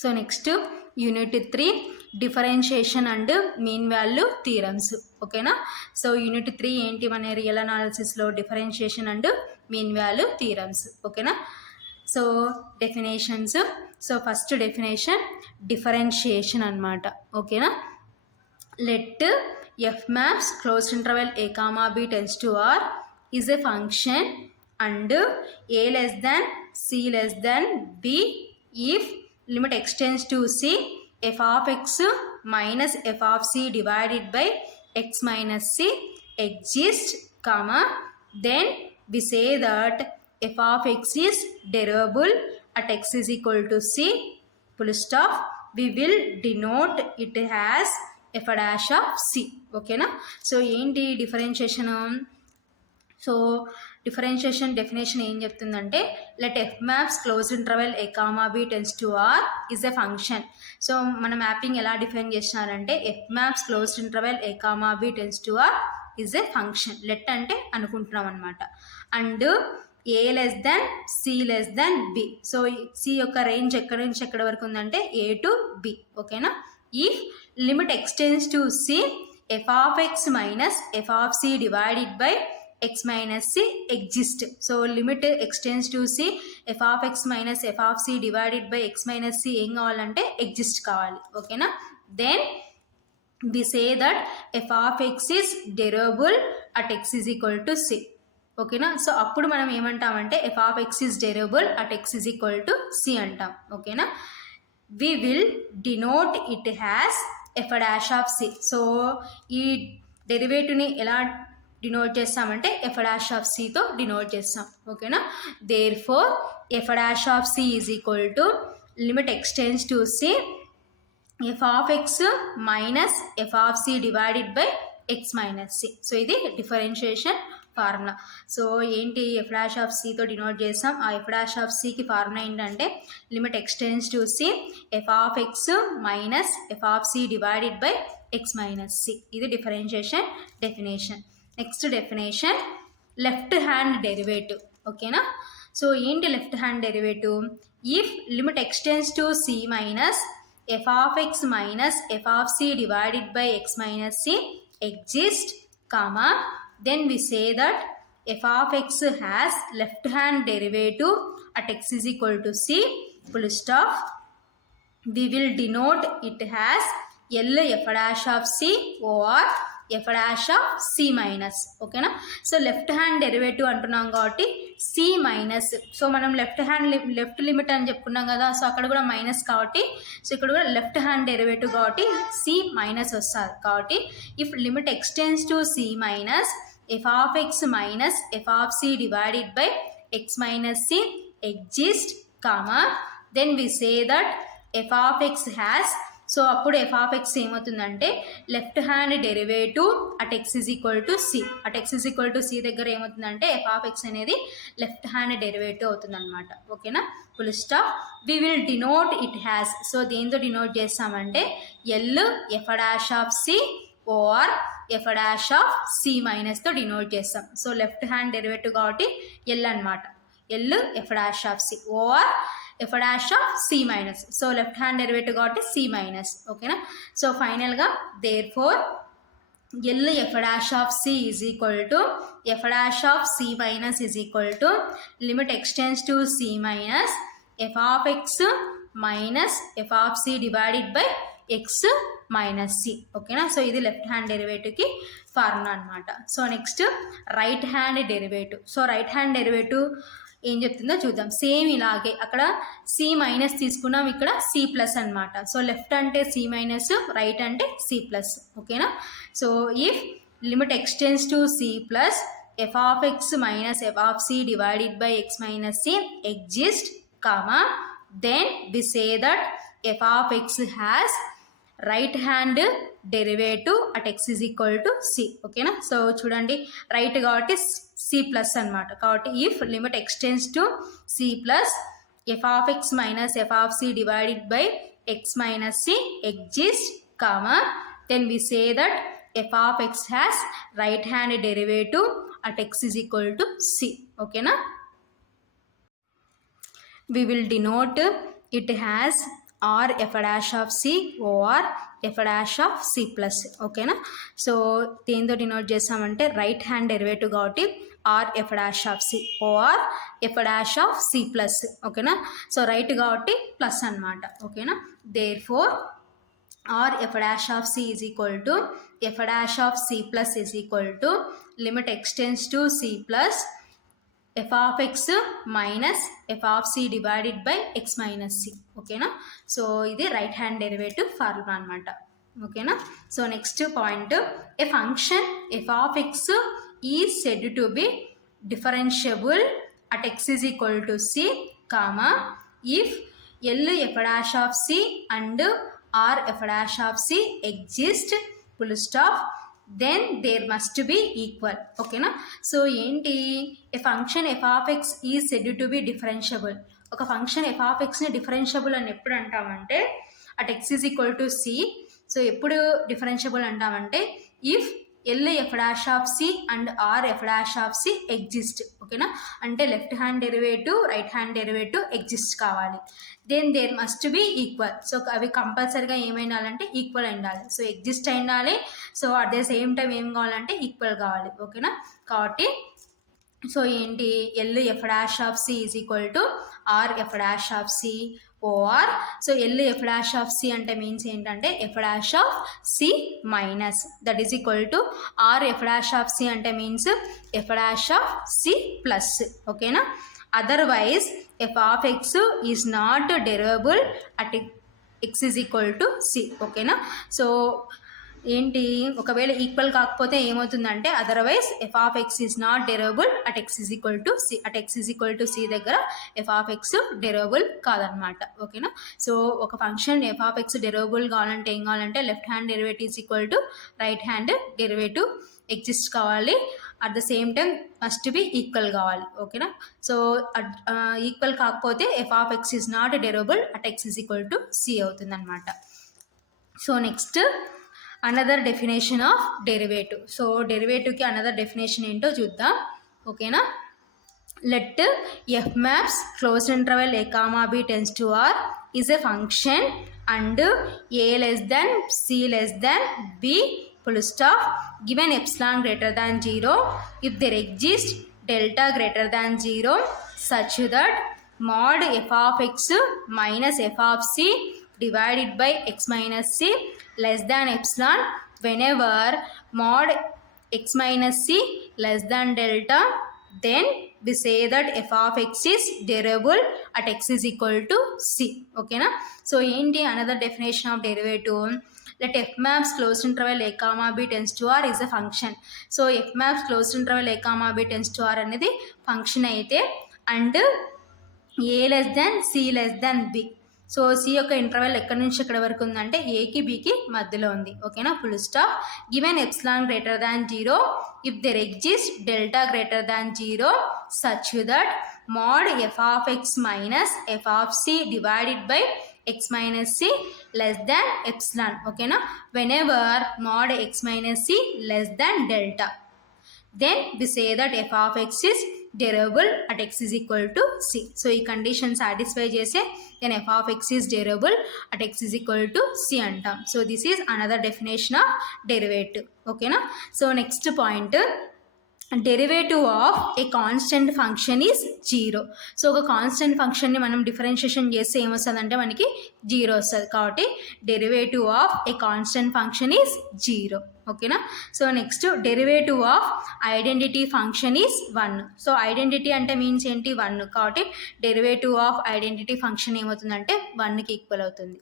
So next unit 3 differentiation and mean value theorems. ఓకేనా. So unit 3 ఏంటి మన real అనాలిసిస్లో differentiation and mean value theorems. ఓకేనా. So definitions. So first definition differentiation అన్నమాట. ఓకేనా. Let f maps closed interval a comma b tends to r is a function and a less than c less than b if limit x tends to c f of x minus f of c divided by x minus c exists, comma, then we say that f of x is derivable at x is equal to c, full stop. We will denote it as f dash of c. ఓకేనా. So ఏంటి differentiation? So differentiation definition ఏం చెప్తుందంటే let f maps close interval a comma b tends to r is a function. So మన mapping ఎలా define చేసినారంటే f maps close interval a comma b tends to r is a function. Let అంటే అనుకుంటున్నాం అనమాట. And a less than c less than b. So C యొక్క range ఎక్కడి నుంచి ఎక్కడి వరకు ఉందంటే ఏ టు బి. ఓకేనా. if limit extends to c f of x minus f of c divided by x minus c exist. So limit extends to c f of x minus f of c divided by x minus c ఏం కావాలంటే exist కావాలి. ఓకేనా. then we say that f of x is derivable at x is equal to c. ఓకేనా. So అప్పుడు మనం ఏమంటామంటే f of x is derivable at x is equal to c అంటాం. ఓకేనా. we will denote it as f dash of c. So ఈ డెరివేటివ్ని ఎలా denote చేస్తామంటే f dash of c తో డినోట్ చేస్తాం. ఓకేనా. therefore f dash of c is equal to limit x tends to c f of x minus f of c divided by x minus c. So ఇది differentiation formula. So ఏంటి f dash of సితో denote చేస్తాం. ఆ f dash of సికి formula ఏంటంటే limit x tends to c f of x minus f of c divided by x minus c. ఇది differentiation definition. Next definition left hand derivative. ఓకేనా. So ఏంటి left hand derivative? If limit x tends to c minus f of x minus f of c divided by x minus c exist, comma, then we say that f of x has left hand derivative at x is equal to c, full stop. We will denote it as L f dash of c or f dash of c minus. ఓకేనా. So left hand derivative అంటున్నాం కాబట్టి c minus. So మనం left limit అని చెప్పుకున్నాం కదా. So అక్కడ కూడా minus కాబట్టి సో ఇక్కడ కూడా లెఫ్ట్ హ్యాండ్ డెరివేటివ్ కాబట్టి c మైనస్ వస్తుంది. కాబట్టి if limit x tends to c minus f of x minus f of c divided by x minus c exist, comma, then we say that f of x has, so అప్పుడు f of x ఏమవుతుందంటే left hand derivative at x is equal to c. At x is equal to c దగ్గర ఏమవుతుందంటే f of x అనేది left hand derivative అవుతుంది అనమాట. ఓకేనా. Full stop. We will denote it has. So దేంతో denote చేస్తామంటే l f dash of c or f dash of c మైనస్తో denote చేస్తాం. సో లెఫ్ట్ హ్యాండ్ డెరివేటివ్ కాబట్టి ఎల్ అనమాట. L f dash of c or f dash of c minus. So left hand derivative కాబట్టి c minus. ఓకేనా. So ఫైనల్గా therefore l f dash of c is equal to f dash of c minus is equal to limit x tends to c minus f of x minus f of c divided by x minus c. ఓకేనా. So ఇది left hand డెరివేటివ్కి formula అనమాట. So next right hand derivative. So right hand derivative ఏం చెప్తుందో చూద్దాం. Same ఇలాగే అక్కడ C minus తీసుకున్నాం, ఇక్కడ సి ప్లస్ అనమాట. సో లెఫ్ట్ అంటే సి మైనస్, రైట్ అంటే సి ప్లస్. ఓకేనా. So if limit x tends to c plus f of x minus f of c divided by x minus c exist, comma, then we say that f of x has right hand derivative at x is equal to c. ఓకేనా. So చూడండి right కాబట్టి c plus అనమాట. కాబట్టి if limit x tends to c plus f of x minus f of c divided by x minus c exist, comma, then we say that f of x has right hand derivative at x is equal to c. ఓకేనా. We will denote it has R f dash of c or f dash of c plus. ఓకేనా. So దేంతో denote చేస్తామంటే right hand derivative కాబట్టి R f dash of c or f dash of c plus. ఓకేనా. So right కాబట్టి plus అనమాట. ఓకేనా. Therefore R f dash of c is equal to f dash of c plus is equal to limit x tends to c plus f of x minus f of c divided by x minus c. ఓకేనా. So ఇది right hand derivative formula అనమాట. ఓకేనా. So next point, a function f of x is said to be differentiable at x is equal to c comma if l f dash of c and r f dash of c exist full stop then there must be equal. ఓకేనా. So ఏంటి, a function f of x is said to be differentiable. ఒక function f of ఎక్స్ని differentiable అని ఎప్పుడు అంటామంటే at x is equal to c. So ఎప్పుడు differentiable అంటామంటే if l f dash of c and r f dash of c exist. ఓకేనా. అంటే left hand derivative right hand derivative exist కావాలి. Then there must be equal. So అవి కంపల్సరీగా ఏమైనాలంటే equal ఉండాలి. So exist ఉండాలి. So at the same time ఏం కావాలంటే ఈక్వల్ కావాలి. ఓకేనా. కాబట్టి సో ఏంటి, l f dash of c is equal to r f dash of c or. So l f dash of c అంటే మీన్స్ ఏంటంటే f dash of c minus that is equal to r f dash of c అంటే means f dash of c plus. ఓకేనా. Otherwise f of x is not derivable at x is equal to c. ఓకేనా. So ఏంటి, ఒకవేళ equal కాకపోతే ఏమవుతుందంటే otherwise f of x is not derivable at x is equal to c. At x is equal to c దగ్గర f of x derivable కాదనమాట. ఓకేనా. So ఒక function f of x derivable కావాలంటే ఏం కావాలంటే left hand derivative is equal to right hand derivative exist కావాలి. At the same time must be equal కావాలి. ఓకేనా. సో ఈక్వల్ కాకపోతే f of x is not derivable at x is equal to c అవుతుంది అనమాట. So next another definition of derivative. So డెరివేటివ్కి another definition ఏంటో చూద్దాం. ఓకేనా. Let f maps closed interval a comma b tends to r is a function and a less than c less than b full stop given epsilon greater than 0 if there exists delta greater than 0 such that mod f of x minus f of c divided by x minus c less than epsilon whenever mod x minus c less than delta, then we say that f of x is derivable at x is equal to c. Okay na. So enti another definition of derivative, let f maps closed interval a comma b tends to r is a function. So f maps closed interval a comma b tends to r అనేది function అయితే and a less than c less than b. So C యొక్క interval ఎక్కడి నుంచి ఎక్కడ వరకు ఉందంటే ఏకి బికి మధ్యలో ఉంది. ఓకేనా. Full stop given epsilon greater than 0 if there exist delta greater than 0 such that mod f of x minus f of c divided by x minus c less than epsilon. ఓకేనా. Whenever mod x minus c less than delta, then we say that f of x is derivable at x is equal to c. So ఈ condition satisfy చేసే then f of x is derivable at x is equal to c అంటాం. So this is another definition of derivative. Okay na. So next point, derivative of a constant function is 0. So ఒక constant ఫంక్షన్ని మనం differentiation చేస్తే ఏమొస్తుందంటే మనకి 0 వస్తుంది. కాబట్టి derivative of a constant function is 0. ఓకేనా. So next derivative of identity function is 1. So identity అంటే మీన్స్ ఏంటి 1. కాబట్టి డెరివేటివ్ ఆఫ్ ఐడెంటిటీ ఫంక్షన్ ఏమవుతుందంటే 1కి ఈక్వల్ అవుతుంది.